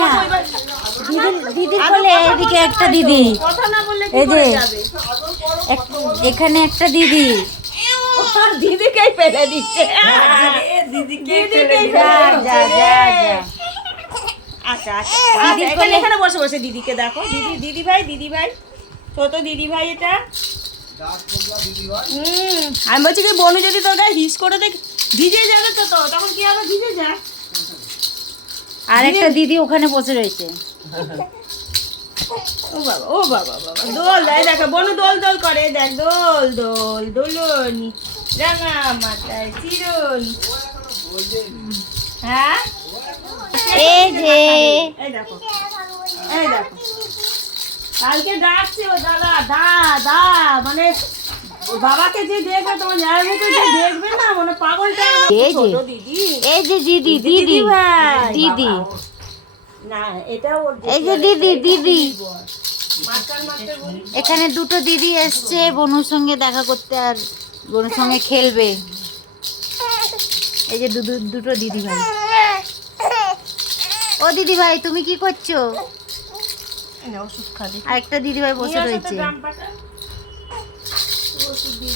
না দিদি বলে এদিকে একটা দিদি, এই যে এখানে একটা দিদি, দিদিকেই ফেলে দিচ্ছে। আচ্ছা এখানে বসে বসে দিদিকে দেখো। দিদি ভাই ছোট দিদি ভাই এটা। আমি বলছি কি বনু যদি তোর গায়ে হিস করে দেখ ভিজে যাবে তো, তখন কি হবে? ভিজে যা। আর একটা দিদি ওখানে বসে রয়েছে। ও বাবা দোল দেয় দেখো, বনু দোল করে দেখ, দোল দোলনি রাঙা মাথায় চিরনি। হ্যাঁ এই যে এই দেখো কালকে ডাকছে ও দাদা মানে বাবাকে যে দেখবে, তোমার জায়ের মুখে যে দেখবে না, মানে পাগলটা। এই যে দিদি না এটাও এই যে দিদি এখানে দুটো দিদি এসছে বনুর সঙ্গে দেখা করতে আর বনুর সঙ্গে খেলবে। এই যে দুটো দিদি ভাই। ও দিদি ভাই তুমি কি করছো? ওষুধ খাবে। আর একটা দিদি ভাই বসে রয়েছে। ওষুধ দিয়ে